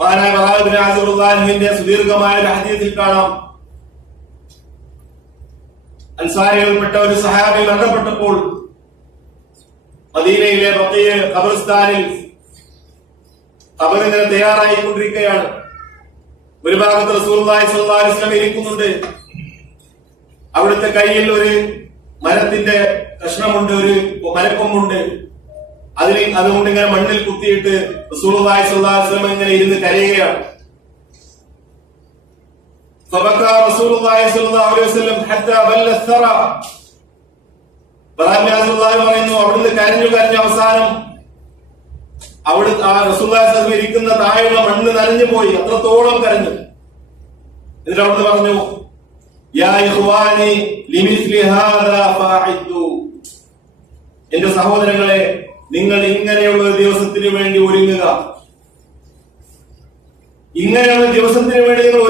മഹാനായ ആസിറുദ്ദാനുവിന്റെ സുദീർഘമായ ഒരു ഹദീസിൽ കാണാം. അൻസാരികളിൽപ്പെട്ട ഒരു സഹാബി മരണപ്പെട്ടപ്പോൾ മദീനയിലെ ബക്കീയ ഖബർസ്ഥാനിൽ ഖബറിങ്ങനെ തയ്യാറായിക്കൊണ്ടിരിക്കുകയാണ്. ഒരു ഭാഗത്ത് അലൈഹി വസല്ലം ഇരിക്കുന്നുണ്ട്. അവിടുത്തെ കയ്യിൽ ഒരു മരത്തിന്റെ കഷ്ണമുണ്ട് ഒരു മരക്കൊമ്പുണ്ട്. അതിന് അതുകൊണ്ട് ഇങ്ങനെ മണ്ണിൽ കുത്തിയിട്ട് റസൂലുള്ളാഹി സ്വല്ലല്ലാഹു അലൈഹി വസല്ലം ഇങ്ങനെ ഇരുന്ന് കരയുകയാണ് فبكى رسول الله صلى الله عليه وسلم حتى بل الثرى ബറാബി റസൂലുള്ളാഹി പറയുന്നു അവിടുന്ന് കരഞ്ഞു കരഞ്ഞ അവസാനം അവിടെ ആ റസൂലുള്ളാഹി സ്വല്ലല്ലാഹു അലൈഹി വസല്ലം ഇരിക്കുന്ന താഴെയുള്ള മണ്ണ് നനഞ്ഞു പോയി അത്രത്തോളം കരഞ്ഞു എന്നിട്ട് അവിടുന്ന് പറഞ്ഞു യാ ഇഖ്വാനി ലിമിസ്ലി ഹാദാ ഫഅഇദ്ദു എന്റെ സഹോദരങ്ങളെ നിങ്ങൾ ഇങ്ങനെയുള്ള ഒരു ദിവസത്തിന് വേണ്ടി ഒരുങ്ങുക. ഇങ്ങനെയുള്ള ദിവസത്തിന് വേണ്ടി നിങ്ങൾ